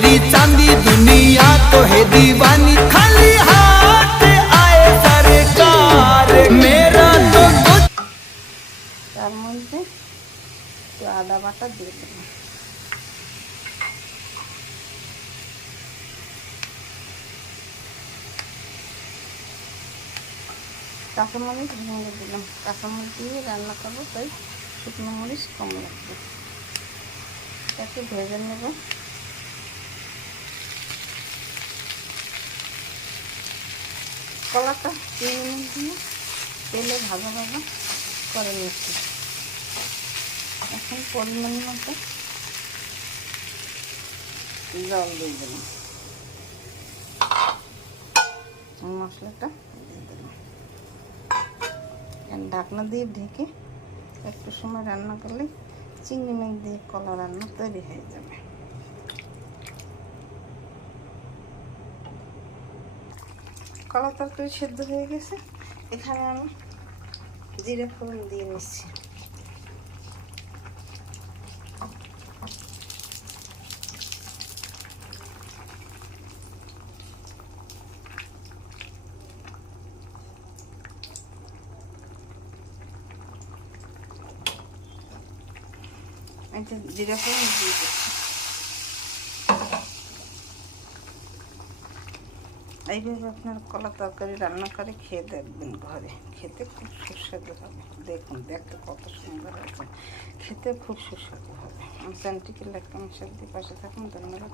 मेरी चांदी दुनिया तो है दीवानी खाली हाथ आए सरकार मेरा तो कुछ। তার মধ্যে একটু আদা বাটা দিয়ে দেবো। কাঁচামরিচ ভেঙে দিলাম, কাঁচামরিচ দিয়ে রান্না করবো তাই শুকনো মরিচ কম লাগবে। এটাকে ভেজে নেব। কলাটা 3 মিনিট দিয়ে তেলে ভাজা ভাজা করে নিচ্ছি। এখন পরিমাণ মতো জল দিয়ে দিলাম, মশলাটা দিয়ে দিলাম। ঢাকনা দিয়ে ঢেকে একটু সময় রান্না করলে চিংড়ি মাছ দিয়ে কলা রান্না তৈরি হয়ে যাবে। কলা তরকারি সেদ্ধ হয়ে গেছে। এখানে আমি জিরে ফোড়ন দিয়ে নিচ্ছি। এটা জিরে ফোড়ন দিয়ে দিচ্ছি। এইভাবে আপনার কলা তরকারি রান্না করে খেয়ে দেখবেন, ঘরে খেতে খুব সুস্বাদু হবে। দেখুন দেখতে কত সুন্দর আছে, খেতে খুব সুস্বাদু হবে। আমার চ্যানেলটিকে লাইক কমেন্ট শেয়ার দিয়ে পাশে থাকুন। ধন্যবাদ।